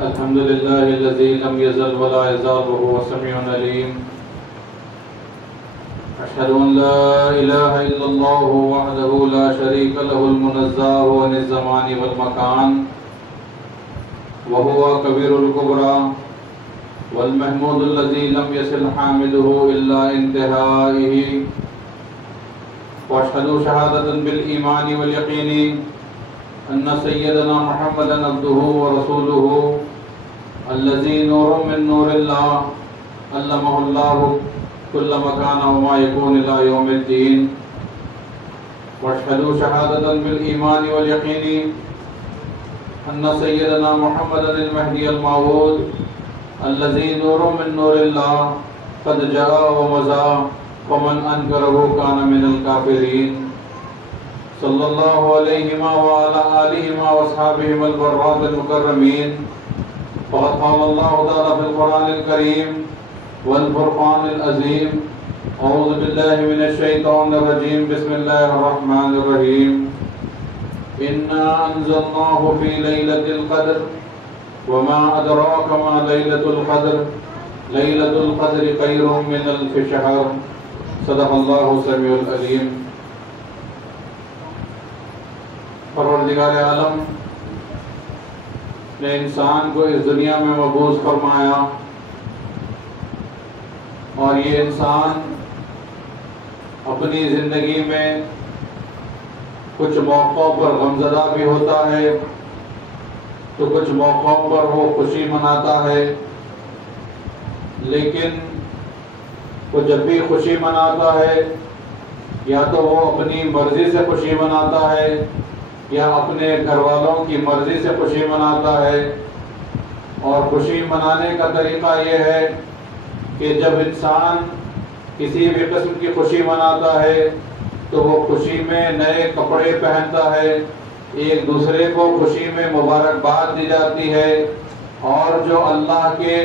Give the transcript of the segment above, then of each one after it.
الحمد لله الذي لم يزل ولا يزال وهو سميع عليم. أشهد أن لا إله إلا الله وحده لا شريك له المنزه عن الزمان والمكان وهو كبير الكبرى والمحمود الذي لم يصل حامده إلا انتهائه. وأشهد شهادة بالإيمان واليقين أن سيدنا محمدا عبده ورسوله الذي نور من نور الله علمه الله كل مكان وما يكون إلى يوم الدين. وأشهد شهادة بالإيمان واليقين أن سيدنا محمدا المهدي الموعود الذي نور من نور الله قد جاء ومضى ومن أنكره كان من الكافرين. صلى الله عليهما وعلى آلهما وأصحابهما البرات المكرمين. فقد قال الله تعالى في القرآن الكريم والفرقان العظيم: أعوذ بالله من الشيطان الرجيم. بسم الله الرحمن الرحيم. إنا أنزلناه في ليلة القدر وما أدراك ما ليلة القدر ليلة القدر خير من ألف شهر. صدق الله السميع العليم. پروردگار عالم نے انسان کو اس دنیا میں مبعوث فرمایا، اور یہ انسان اپنی زندگی میں کچھ موقعوں پر غمزدہ بھی ہوتا ہے تو کچھ موقعوں پر وہ خوشی مناتا ہے. لیکن وہ جب بھی خوشی مناتا ہے یا تو وہ اپنی مرضی سے خوشی مناتا ہے یا اپنے گھر والوں کی مرضی سے خوشی مناتا ہے. اور خوشی منانے کا طریقہ یہ ہے کہ جب انسان کسی بھی قسم کی خوشی مناتا ہے تو وہ خوشی میں نئے کپڑے پہنتا ہے، ایک دوسرے کو خوشی میں مبارکباد دی جاتی ہے، اور جو اللہ کے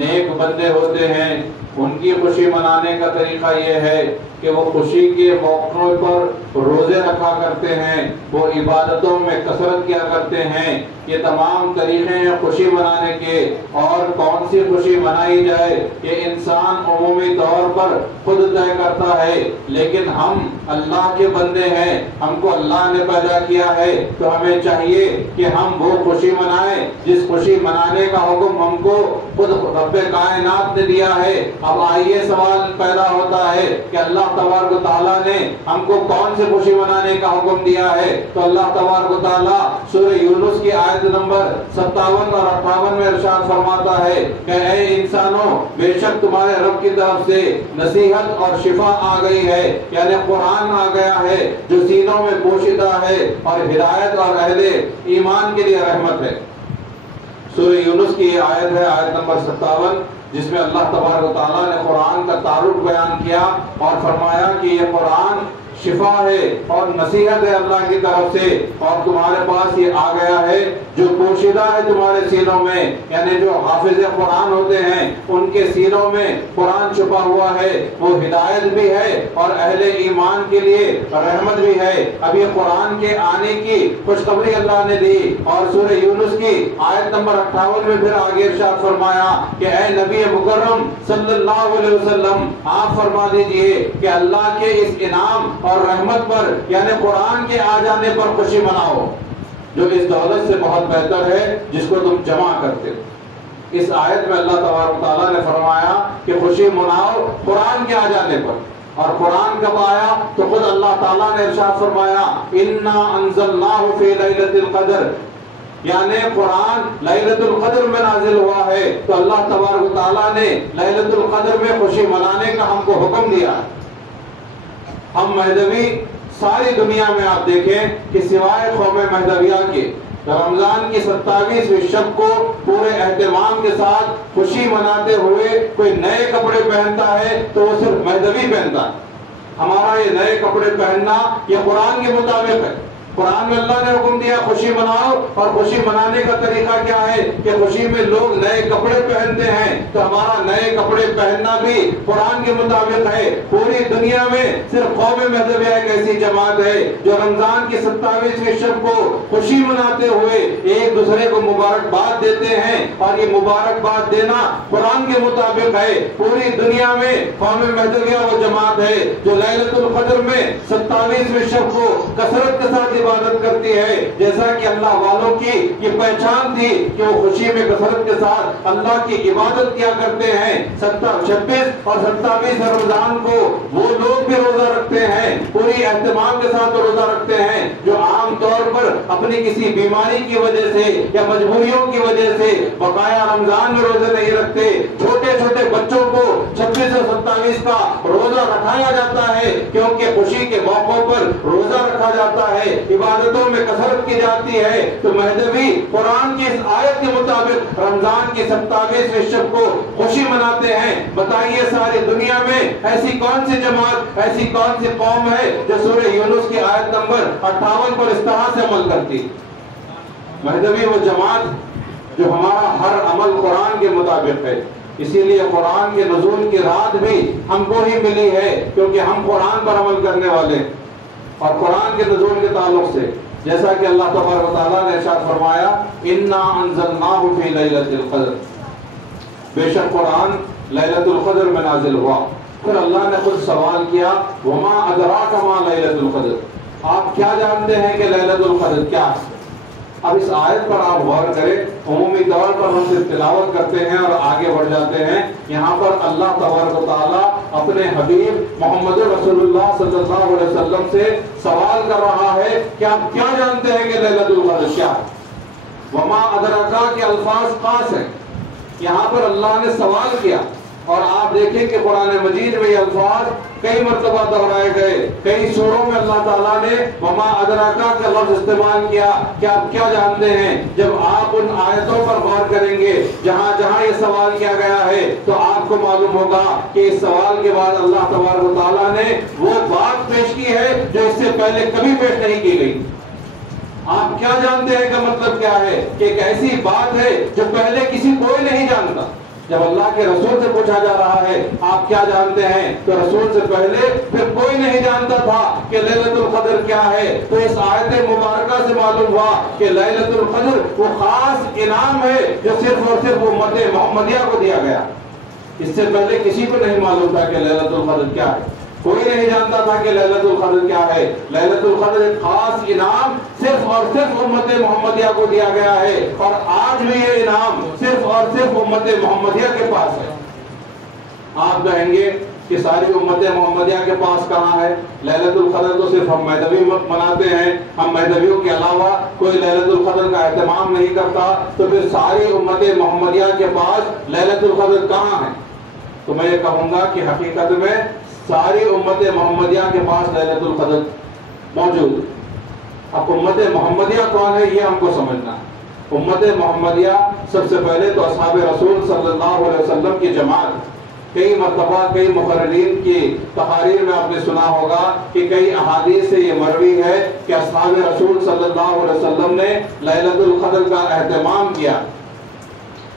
نیک بندے ہوتے ہیں ان کی خوشی منانے کا طریقہ یہ ہے کہ وہ خوشی کے موقعوں پر روزے رکھا کرتے ہیں، وہ عبادتوں میں کثرت کیا کرتے ہیں. یہ تمام طریقے ہیں خوشی منانے کے. اور کون سی خوشی منائی جائے یہ انسان عمومی طور پر خود طے کرتا ہے، لیکن ہم اللہ کے بندے ہیں، ہم کو اللہ نے پیدا کیا ہے، تو ہمیں چاہیے کہ ہم وہ خوشی منائیں جس خوشی منانے کا حکم ہم کو خود رب کائنات نے دیا ہے. اب آئیے سوال پیدا ہوتا ہے کہ اللہ تبارک و تعالیٰ نے ہم کو کون سے خوشی منانے کا حکم دیا ہے؟ تو اللہ تبارک و تعالیٰ سورہ یونس کی آیت نمبر 57 اور 58 میں ارشاد فرماتا ہے کہ اے انسانوں، بے شک تمہارے رب کی طرف سے نصیحت اور شفا آ گئی ہے، یعنی قرآن آ گیا ہے جو سینوں میں پوشیدہ ہے اور ہدایت اور اہل ایمان کے لیے رحمت ہے. سورہ یونس کی یہ آیت ہے، آیت نمبر 57، جس میں اللہ تبارک و تعالیٰ نے قرآن کا تعارف بیان کیا اور فرمایا کہ یہ قرآن شفا ہے اور نصیحت ہے اللہ کی طرف سے، اور تمہارے پاس یہ آ گیا ہے جو پوشیدہ ہے تمہارے سینوں میں، یعنی جو حافظ قرآن ہوتے ہیں ان کے سینوں میں قرآن چھپا ہوا ہے، وہ ہدایت بھی ہے اور اہل ایمان کے لیے رحمت بھی ہے. اب یہ قرآن کے آنے کی خوشخبری اللہ نے دی، اور سورہ یونس کی آیت نمبر 58 میں پھر آگے ارشاد فرمایا کہ اے نبی مکرم صلی اللہ علیہ وسلم، آپ فرما دیجئے کہ اللہ کے اس انعام اور رحمت پر یعنی قرآن کے آ جانے پر خوشی مناؤ، جو اس دولت سے بہت بہتر ہے جس کو تم جمع کرتے ہو. اس آیت میں اللہ تبارک و تعالیٰ نے فرمایا کہ خوشی مناؤ قرآن کے آ جانے پر. اور قرآن کب آیا تو خود اللہ تعالیٰ نے ارشاد فرمایا انا انزلناہ فی لیلۃ القدر، یعنی قرآن لیلۃ القدر میں نازل ہوا ہے. تو اللہ تبارک و تعالیٰ نے لیلۃ القدر میں خوشی منانے کا ہم کو حکم دیا. ہم مہدوی ساری دنیا میں آپ دیکھیں کہ سوائے قوم مہدویہ کے رمضان کی 27ویں شب کو پورے اہتمام کے ساتھ خوشی مناتے ہوئے کوئی نئے کپڑے پہنتا ہے تو وہ صرف مہدوی پہنتا ہے. ہمارا یہ نئے کپڑے پہننا یہ قرآن کے مطابق ہے. قرآن میں اللہ نے حکم دیا خوشی مناؤ، اور خوشی منانے کا طریقہ کیا ہے کہ خوشی میں لوگ نئے کپڑے پہنتے ہیں. تو ہمارا نئے کپڑے پہننا بھی قرآن کے مطابق ہے. پوری دنیا میں صرف قوم مہدویہ ایک ایسی جماعت ہے جو رمضان کی 27ویں شب رجب کو خوشی مناتے ہوئے ایک دوسرے کو مبارکباد دیتے ہیں، اور یہ مبارکباد دینا قرآن کے مطابق ہے۔ پوری دنیا میں قوم مہدویہ وہ جماعت ہے جو لیلۃ القدر میں 27ویں شب کو کثرت کے ساتھ عبادت کرتی ہے، جیسا کہ اللہ والوں کی یہ پہچان تھی کہ وہ خوشی میں کثرت کے ساتھ اللہ کی عبادت کیا کرتے ہیں۔ 26 اور 27 رمضان کو وہ لوگ بھی روزہ رکھتے ہیں، پوری اہتمام کے ساتھ روزہ رکھتے ہیں، جو عام طور پر اپنی کسی بیماری کی وجہ سے یا مجبوریوں کی وجہ سے بقایا رمضان میں روزے نہیں رکھتے۔ چھوٹے چھوٹے بچوں کو 26 اور 27 کا روزہ رکھایا جاتا ہے، کیونکہ خوشی کے موقعوں پر روزہ رکھا جاتا ہے، عبادتوں میں کثرت کی جاتی ہے۔ تو مہدوی قرآن کی اس آیت کے مطابق رمضان کی 27ویں شب کو خوشی مناتے ہیں۔ بتائیے ساری دنیا میں ایسی کون سی جماعت، ایسی کون سی قوم ہے جو سورہ یونس کی آیت نمبر 58 پر اس طرح سے عمل کرتی؟ مہدوی وہ جماعت جو ہمارا ہر عمل قرآن کے مطابق ہے، اسی لیے قرآن کے نزول کی رات بھی ہم کو ہی ملی ہے، کیونکہ ہم قرآن پر عمل کرنے والے ہیں۔ اور قرآن کے نزول کے تعلق سے جیسا کہ اللہ تبارک و تعالیٰ نے ارشاد فرمایا اِنَّا أَنزَلْنَاهُ فِي لَيْلَةِ الْقَدْرِ، بے شک قرآن لیلۃ القدر میں نازل ہوا۔ پھر اللہ نے خود سوال کیا وَمَا أَدْرَاكَ مَا لَيْلَةُ الْقَدْرِ، آپ کیا جانتے ہیں کہ لیلۃ القدر کیا ہے؟ اب اس آیت پر آپ غور کریں، عمومی طور پر ہم صرف تلاوت کرتے ہیں اور آگے بڑھ جاتے ہیں۔ یہاں پر اللہ تبارک و تعالیٰ اپنے حبیب محمد رسول اللہ صلی اللہ علیہ وسلم سے سوال کر رہا ہے کہ آپ کیا جانتے ہیں کہ لیلۃ القدر کیا ہے؟ وما ادراکا کے الفاظ خاص ہیں، یہاں پر اللہ نے سوال کیا، اور آپ دیکھیں کہ قرآن مجید میں یہ الفاظ کئی مرتبہ دہرائے گئے، کئی سوروں میں اللہ تعالیٰ نے وما ادراکا کا لفظ استعمال کیا کہ آپ کیا جانتے ہیں۔ جب آپ ان آیتوں پر غور کریں گے جہاں جہاں یہ سوال کیا گیا ہے تو آپ کو معلوم ہوگا کہ اس سوال کے بعد اللہ تبارک و تعالیٰ نے وہ بات پیش کی ہے جو اس سے پہلے کبھی پیش نہیں کی گئی۔ آپ کیا جانتے ہیں کا مطلب کیا ہے کہ ایک ایسی بات ہے جو پہلے کسی کوئی نہیں جانتا۔ جب اللہ کے رسول سے پوچھا جا رہا ہے آپ کیا جانتے ہیں تو رسول سے پہلے پھر کوئی نہیں جانتا تھا کہ لیلۃ القدر کیا ہے۔ تو اس آیت مبارکہ سے معلوم ہوا کہ لیلۃ القدر وہ خاص انعام ہے جو صرف اور صرف امت محمدیہ کو دیا گیا۔ اس سے پہلے کسی کو نہیں معلوم تھا کہ لیلۃ القدر کیا ہے، کوئی نہیں جانتا تھا کہ لیلۃ القدر کیا ہے۔ لیلۃ القدر ایک خاص انعام صرف اور صرف امت محمدیہ کو دیا گیا ہے، اور آج بھی یہ انعام صرف اور صرف امت محمدیہ کے پاس ہے۔ آپ کہیں گے کہ ساری امت محمدیہ کے پاس کہاں ہے؟ لیلۃ القدر تو صرف ہم مہدوی مناتے ہیں، ہم مہدویوں کے علاوہ کوئی لیلۃ القدر کا اہتمام نہیں کرتا، تو پھر ساری امت محمدیہ کے پاس لیلۃ القدر کہاں ہے؟ تو میں یہ کہوں گا کہ حقیقت میں ساری امت محمدیہ کے پاس لیلۃ القدر موجود ہے۔ اب امت محمدیہ کون ہے یہ ہم کو سمجھنا ہے۔ امت محمدیہ سب سے پہلے تو اصحاب رسول صلی اللہ علیہ وسلم کی جماعت۔ کئی مرتبہ کئی مقررین کی تقاریر میں آپ نے سنا ہوگا کہ کئی احادیث سے یہ مروی ہے کہ اصحاب رسول صلی اللہ علیہ وسلم نے لیلۃ القدر کا اہتمام کیا۔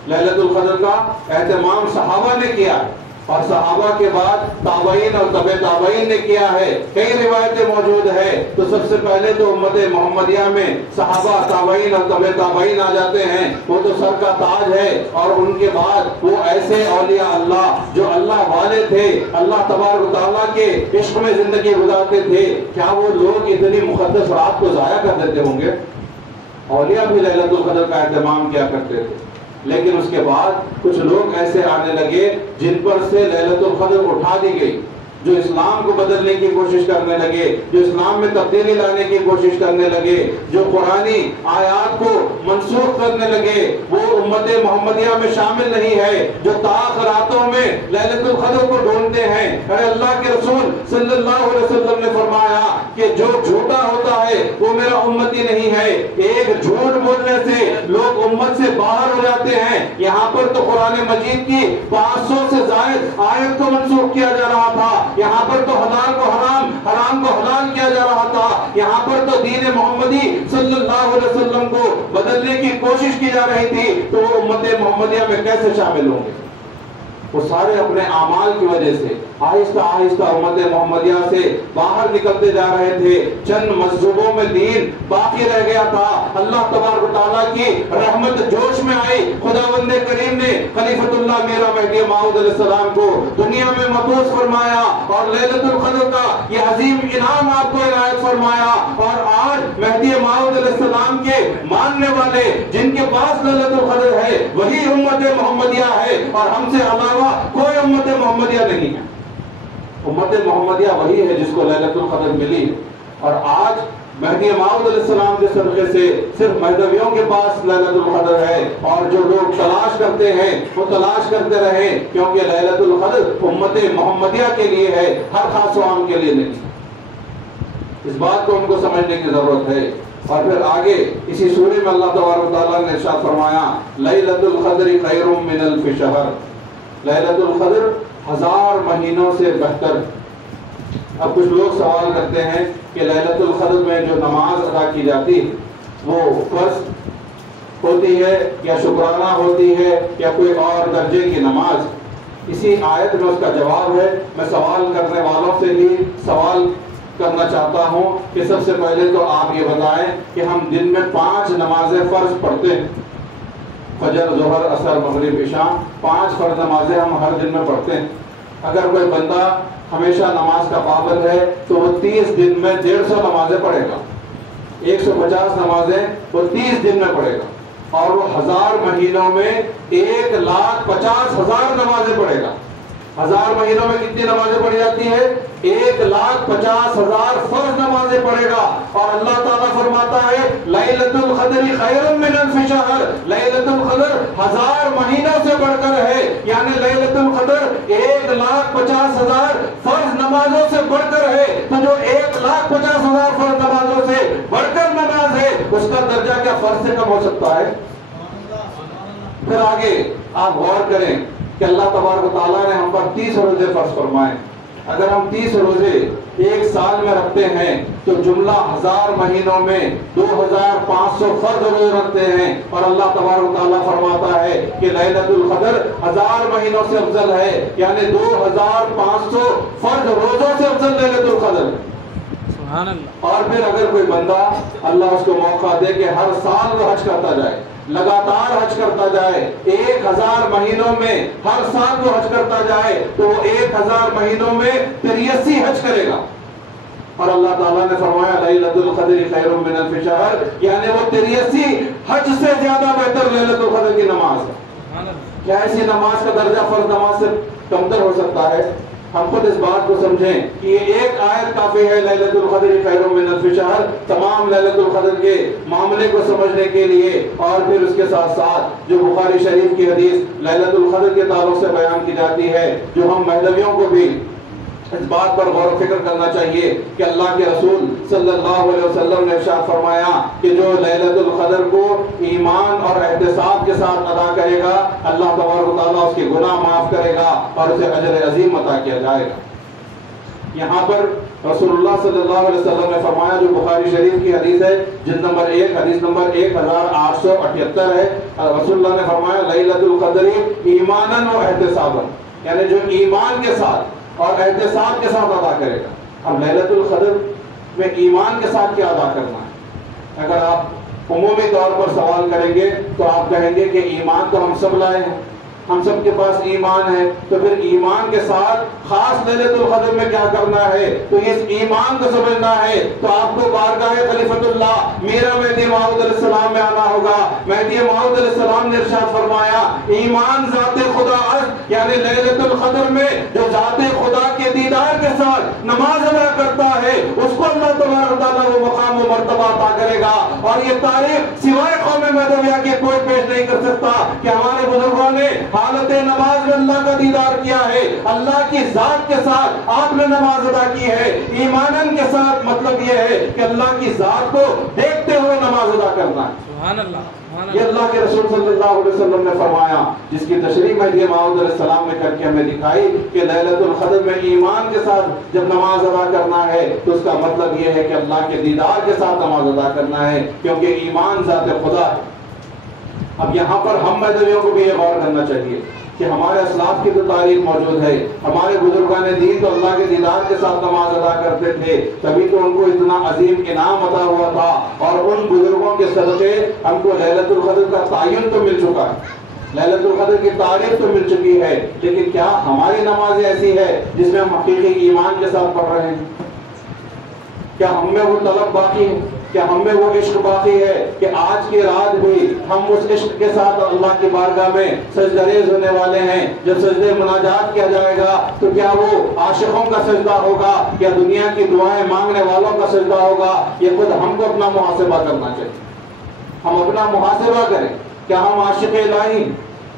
لیلۃ القدر کا اہتمام صحابہ نے کیا، اور صحابہ کے بعد تابعین اور تبع تابعین نے کیا ہے۔ کئی روایتیں موجود ہیں، تو سب سے پہلے تو امت محمدیہ میں صحابہ تابعین اور تبع تابعین آ جاتے ہیں، وہ تو سر کا تاج ہے۔ اور ان کے بعد وہ ایسے اولیاء اللہ جو اللہ والے تھے، اللہ تبارک و تعالیٰ کے عشق میں زندگی گزارتے تھے، کیا وہ لوگ اتنی مقدس رات کو ضائع کر دیتے ہوں گے؟ اولیاء بھی لیلۃ القدر کا اہتمام کیا کرتے تھے، لیکن اس کے بعد کچھ لوگ ایسے آنے لگے جن پر سے لیلۃ القدر اٹھا دی گئی، جو اسلام کو بدلنے کی کوشش کرنے لگے، جو اسلام میں تبدیلی لانے کی کوشش کرنے لگے، جو قرآنی آیات کو منسوخ کرنے لگے، وہ امت محمدیہ میں شامل نہیں ہے۔ جو راتوں میں لیلۃ القدر کو ڈھونڈتے ہیں، ارے اللہ کے رسول صلی اللہ علیہ وسلم نے فرمایا کہ جو جھوٹا ہوتا ہے وہ میرا امتی نہیں ہے۔ ایک جھوٹ بولنے سے لوگ امت سے باہر ہو جاتے ہیں۔ یہاں پر تو قرآن مجید کی 500 سے زائد آیت کو منسوخ کیا جا رہا تھا، یہاں پر تو حلال کو حرام، حرام کو حلال کیا جا رہا تھا، یہاں پر تو دین محمدی صلی اللہ علیہ وسلم کو بدلنے کی کوشش کی جا رہی تھی، تو وہ امت محمدیہ میں کیسے شامل ہوں گے؟ وہ سارے اپنے اعمال کی وجہ سے آہستہ آہستہ امت محمدیہ سے باہر نکلتے جا رہے تھے. چند مذہبوں میں دین باقی رہ گیا تھا. اللہ تبارک و تعالیٰ کی رحمت جوش میں آئی. خداوند کریم نے خلیفۃ اللہ میرا مہدی موعود علیہ السلام کو دنیا میں مبعوث فرمایا اور لیلۃ القدر کا یہ عظیم انعام آپ کو عنایت فرمایا. اور آج مہدی موعود علیہ السلام کے ماننے والے جن کے پاس لیلۃ القدر ہے وہی امت محمدیہ ہے اور ہم سے علاوہ کوئی امت محمدیہ نہیں ہے. امت محمدیہ وہی ہے جس کو لیلۃ القدر ملی. اور آج مہدی موعود علیہ السلام کے صدقے سے صرف مہدویوں کے پاس لیلۃ القدر ہے. اور جو لوگ تلاش کرتے ہیں وہ تلاش کرتے رہے کیونکہ لیلۃ القدر امت محمدیہ کے لیے ہے, ہر خاص و عام کے لیے نہیں. اس بات کو ان کو سمجھنے کی ضرورت ہے. اور پھر آگے اسی سورے میں اللہ تبارک و تعالیٰ نے ارشاد فرمایا لیلۃ القدر خیر من الف شہر. لیلۃ القدر 1000 مہینوں سے بہتر. اب کچھ لوگ سوال کرتے ہیں کہ لیلۃ القدر میں جو نماز ادا کی جاتی ہے وہ فرض ہوتی ہے یا شکرانہ ہوتی ہے یا کوئی اور درجے کی نماز. اسی آیت میں اس کا جواب ہے. میں سوال کرنے والوں سے بھی سوال کرنا چاہتا ہوں کہ سب سے پہلے تو آپ یہ بتائیں کہ ہم دن میں 5 نمازیں فرض پڑھتے ہیں. فجر, ظہر, عصر, مغرب, عشاء 5 فرض نمازیں ہم ہر دن میں پڑھتے ہیں. اگر کوئی بندہ ہمیشہ نماز کا پابند ہے تو وہ 30 دن میں 150 نمازیں پڑھے گا. 150 نمازیں وہ 30 دن میں پڑھے گا. اور وہ 1000 مہینوں میں 1,50,000 نمازیں پڑھے گا. 1000 مہینوں میں کتنی نمازیں پڑھی جاتی ہیں؟ 1,50,000 فرض نمازیں پڑھے گا. اور اللہ تعالیٰ فرماتا ہے لیلۃ القدر خیر من الف شہر. لیلۃ القدر 1000 مہینوں سے بڑھ کر ہے. یعنی لیلۃ القدر 1,50,000 فرض نمازوں سے بڑھ کر ہے. تو جو 1,50,000 فرض نمازوں سے بڑھ کر نماز ہے اس کا درجہ کیا فرض سے کم ہو سکتا ہے؟ پھر آگے آپ غور کریں کہ اللہ تبارک و تعالیٰ نے ہم پر 30 روزے فرض فرمائے. اگر ہم 30 روزے ایک سال میں رکھتے ہیں تو جملہ 1000 مہینوں میں 2500 فرض روزے رکھتے ہیں. اور اللہ تبارک و تعالیٰ فرماتا ہے کہ لیلۃ القدر 1000 مہینوں سے افضل ہے. یعنی 2500 فرض روزوں سے افضل لیلۃ القدر. سبحان اللہ. اور پھر اگر کوئی بندہ اللہ اس کو موقع دے کہ ہر سال وہ حج کرتا جائے, لگاتار حج کرتا جائے, 1000 مہینوں میں ہر سال وہ حج کرتا جائے تو وہ 1000 مہینوں میں 83 حج کرے گا. اور اللہ تعالیٰ نے فرمایا لیلۃ القدر خیر من الف شہر. یعنی وہ 83 حج سے زیادہ بہتر لیلۃ القدر کی نماز ہے. کیا ایسی نماز کا درجہ فرض نماز سے کمتر ہو سکتا ہے؟ ہم خود اس بات کو سمجھیں کہ یہ ایک آیت کافی ہے لیلۃ القدر خیر من الف شہر تمام لیلۃ القدر کے معاملے کو سمجھنے کے لیے. اور پھر اس کے ساتھ ساتھ جو بخاری شریف کی حدیث لیلۃ القدر کے تعلق سے بیان کی جاتی ہے, جو ہم مہدویوں کو بھی اس بات پر غور و فکر کرنا چاہیے کہ اللہ کے رسول صلی اللہ علیہ وسلم نے ارشاد فرمایا کہ جو لیلۃ القدر کو ایمان اور احتساب کے ساتھ ادا کرے گا اللہ تبارک و تعالیٰ اس کے گناہ معاف کرے گا اور اسے اجر عظیم عطا کیا جائے گا. یہاں پر رسول اللہ صلی اللہ علیہ وسلم نے فرمایا, جو بخاری شریف کی حدیث ہے جلد نمبر 1 حدیث نمبر 1878 ہے, رسول اللہ نے فرمایا لیلۃ القدر ایمانا و احتسابا. یعنی جو ایمان کے ساتھ اور احتساب کے ساتھ ادا کرے گا. اب لیلۃ القدر میں ایمان کے ساتھ کیا ادا کرنا ہے؟ اگر آپ عمومی طور پر سوال کریں گے تو آپ کہیں گے کہ ایمان تو ہم سب لائے ہیں, ہم سب کے پاس ایمان ہے, تو پھر ایمان کے ساتھ خاص لیلۃ القدر میں کیا کرنا ہے؟ تو اس ایمان کو سمجھنا ہے تو آپ کو بارگاہ خلیفۃ اللہ میرا مہدی موعود علیہ السلام میں آنا ہوگا. مہدی موعود علیہ السلام نے ارشاد فرمایا ایمان ذات خدا است. یعنی لیلۃ القدر میں جو ذات خدا کے دیدار کے ساتھ نماز ادا کرتا ہے اس کو اللہ تبارک و تعالیٰ وہ مقام و مرتبہ عطا کرے گا. اور یہ تاریخ سوائے قوم مہدویہ کے کوئی پیش نہیں کر سکتا کہ ہمارے بزرگوں نے حالت نماز میں اللہ کا دیدار کیا ہے, اللہ کی ذات کے ساتھ آپ نے نماز ادا کی ہے. ایمانن کے ساتھ مطلب یہ ہے کہ اللہ کی ذات کو دیکھتے ہوئے نماز ادا کرنا ہے. سبحان اللہ. یہ اللہ کے رسول صلی اللہ علیہ وسلم نے فرمایا, جس کی تشریح مہدی موعود علیہ السلام نے کر کے ہمیں دکھائی کہ لیلۃ القدر میں ایمان کے ساتھ جب نماز ادا کرنا ہے تو اس کا مطلب یہ ہے کہ اللہ کے دیدار کے ساتھ نماز ادا کرنا ہے, کیونکہ ایمان ذات خدا ہے. اب یہاں پر ہم مہدویوں کو بھی یہ غور کرنا چاہیے کہ ہمارے اسلاف کی تو تاریخ موجود ہے. ہمارے بزرگان دین تو اللہ کے دیدار کے ساتھ نماز ادا کرتے تھے, تبھی تو ان کو اتنا عظیم انعام عطا ہوا تھا, اور ان بزرگوں کے صدقے ہم کو لیلۃ القدر کا تعین تو مل چکا ہے, لیلۃ القدر کی تعریف تو مل چکی ہے. لیکن کیا ہماری نماز ایسی ہے جس میں ہم حقیقی ایمان کے ساتھ پڑھ رہے ہیں؟ کیا ہم میں وہ طلب باقی ہے؟ کیا ہم میں وہ عشق باقی ہے کہ آج کی رات بھی ہم اس عشق کے ساتھ اللہ کی بارگاہ میں سجدہ ریز ہونے والے ہیں؟ جب سجدہ مناجات کیا جائے گا تو کیا وہ عاشقوں کا سجدہ ہوگا یا دنیا کی دعائیں مانگنے والوں کا سجدہ ہوگا؟ یہ خود ہم کو اپنا محاسبہ کرنا چاہیے. ہم اپنا محاسبہ کریں. کیا ہم عاشق الہی؟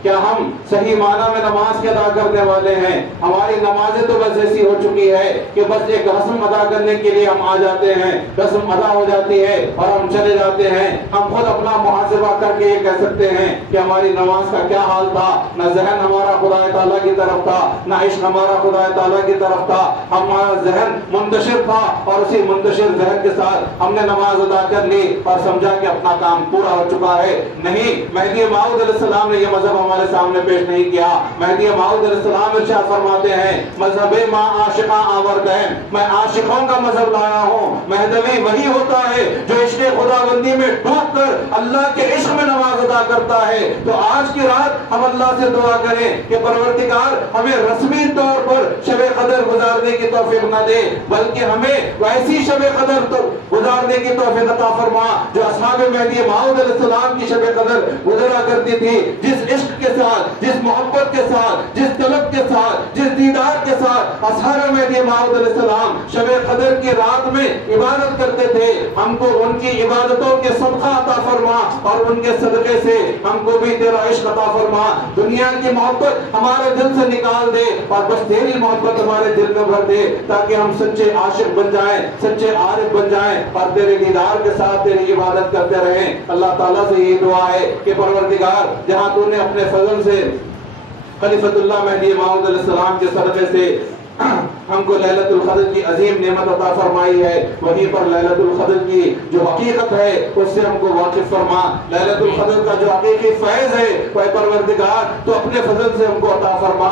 کیا ہم صحیح معنی میں نماز کے ادا کرنے والے ہیں؟ ہماری نمازیں تو بس ایسی ہو چکی ہے کہ بس ایک رسم ادا کرنے کے لیے ہم آ جاتے ہیں, رسم ادا ہو جاتی ہے اور ہم چلے جاتے ہیں. ہم خود اپنا محاسبہ کر کے یہ کہہ سکتے ہیں کہ ہماری نماز کا کیا حال تھا. نہ ذہن ہمارا خدا تعالیٰ کی طرف تھا, نہ عشق ہمارا خدا تعالیٰ کی طرف تھا. ہمارا ذہن منتشر تھا اور اسی منتشر ذہن کے ساتھ ہم نے نماز ادا کر لی اور سمجھا کہ اپنا کام پورا ہو چکا ہے. نہیں, مہدی موعود علیہ السلام نے یہ مذہب ہمارے سامنے پیش نہیں کیا. مہدی موعود علیہ السلام ارشاد فرماتے ہیں, مذہب ماں عاشقاں آورد ہے, میں عاشقوں کا مذہب لایا ہوں. مہدوی وہی ہوتا ہے جو عشق خداوندی میں ڈوب کر اللہ کے عشق میں نماز ادا کرتا ہے. تو آج کی رات ہم اللہ سے دعا کریں کہ پروردگار ہمیں رسمی طور پر شب قدر گزارنے کی توفیق نہ دے, بلکہ ہمیں ویسی شب قدر گزارنے کی توفیق عطا فرما جو اصحاب مہدی موعود علیہ السلام کی شب قدر گزرا کرتی تھی, جس عشق کے ساتھ, جس محبت کے ساتھ, جس طلب کے ساتھ, جس دیدار کے ساتھ اصحاب مہدی موعود علیہ السلام شب قدر کی رات میں عبادت کرتے تھے. ہم کو ان کی عبادتوں کے صدقہ عطا فرما اور ان کے صدقے سے ہم کو بھی تیرا عشق عطا فرما. دنیا کی محبت ہمارے دل سے نکال دے اور بس تیری محبت ہمارے دل میں بھر دے, تاکہ ہم سچے عاشق بن جائیں, سچے عارف بن جائیں اور تیرے دیدار کے ساتھ تیری عبادت کرتے رہیں. اللہ تعالیٰ سے یہ دعا ہے کہ پروردگار جہاں تو نے اپنے فضل سے خلیفۃ اللہ مہدی موعود علیہ السلام کے صدقے سے ہم کو لیلۃ القدر کی عظیم نعمت عطا فرمائی ہے, وہیں پر لیلۃ القدر کی جو حقیقت ہے اس سے ہم کو واقف فرما. لیلۃ القدر کا جو حقیقی فیض ہے وہ پروردگار تو اپنے فضل سے ہم کو عطا فرما.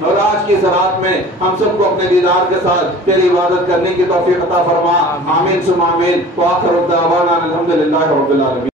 اور آج کی رات میں ہم سب کو اپنے دیدار کے ساتھ تیری عبادت کرنے کی توفیق عطا فرما. آمین ثم آمین. وآخر دعوانا الحمدللہ رب العالمین.